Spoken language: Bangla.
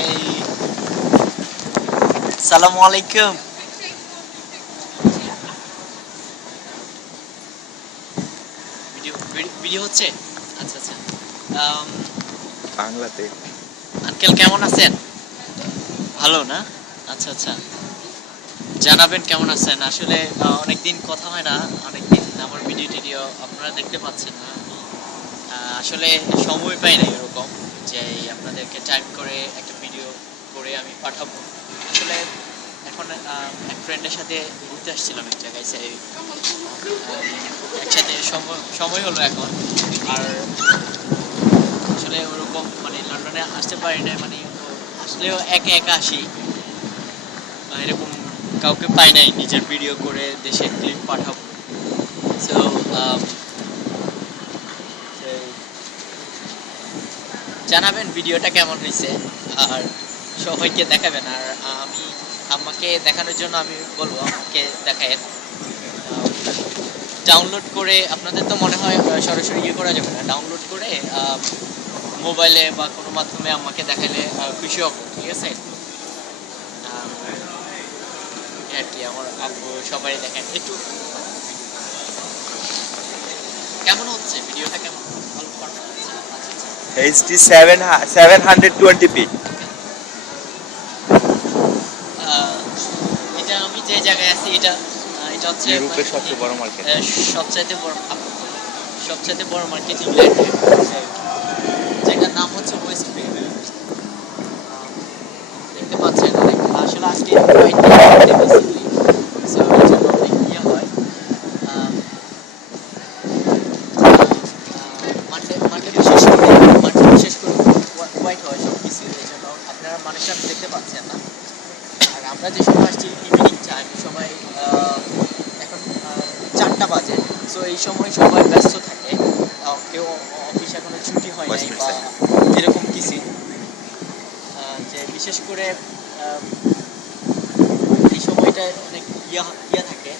এই আসসালামু আলাইকুম। ভিডিও ভিডিও হচ্ছে? আচ্ছা আচ্ছা। বাংলাতে। আঙ্কেল কেমন আছেন? ভালো না? আচ্ছা আচ্ছা। জানাবেন কেমন আছেন। আসলে অনেকদিন কথা হয় না, অনেকদিন আমার ভিডিও আপনারা দেখতে পাচ্ছেন না। আসলে সময় পাই না এরকম যে আপনাদেরকে টাইম করে একটা ভিডিও করে আমি পাঠাবো। আসলে এখন এক ফ্রেন্ডের সাথে ঘুরতে আসছিলাম এক জায়গায়, সেই একসাথে সময় হলো এখন। আর আসলে ওরকম মানে লন্ডনে আসতে পারি না, মানে আসলেও একা একা আসি, এরকম কাউকে পাই নাই নিজের ভিডিও করে দেশে ক্লিপ পাঠাবো। সো জানাবেন ভিডিওটা কেমন হয়েছে আর সবাইকে দেখাবেন। আর আমি আমাকে দেখানোর জন্য আমি বলবো আমাকে দেখায়েন। ডাউনলোড করে, আপনাদের তো মনে হয় সরাসরি ইয়ে করা যাবে না, ডাউনলোড করে মোবাইলে বা কোনো মাধ্যমে আমাকে দেখালে খুশি হব, ঠিক আছে? আর কি আমার আব্বু সবাই দেখেন একটু কেমন হচ্ছে ভিডিওটা, কেমন ভালো পারফেক্ট হচ্ছে? আচ্ছা আচ্ছা। HD 720p। এটা আমি যে জায়গায় আছি এটা এটা হচ্ছে ইউরোপের সবচেয়ে বড় মার্কেট। সবচাইতে বড় মার্কেট ইংল্যান্ডে, যেটার নাম হচ্ছে ওয়েস্ট বে। দেখতে পাচ্ছেন অনেক, আসলে আজকে বেসিক্যালি সো এর জন্য অনেক ইয়ে হয়। মানডে বিশেষ করে হোয়াইট হয় সব কিছু, এই জন্য আপনারা মানুষরা দেখতে পাচ্ছেন না। আর আমরা যে সময় আসছি ইভিনিং টাইম, সময় এখন 4টা বাজে। সো এই সময় সবাই ব্যস্ত থাকে, কেউ অফিস এখনো ছুটি হয় নাই বা এরকম কিছু, যে বিশেষ করে এই সময়টা অনেক ইয়া থাকে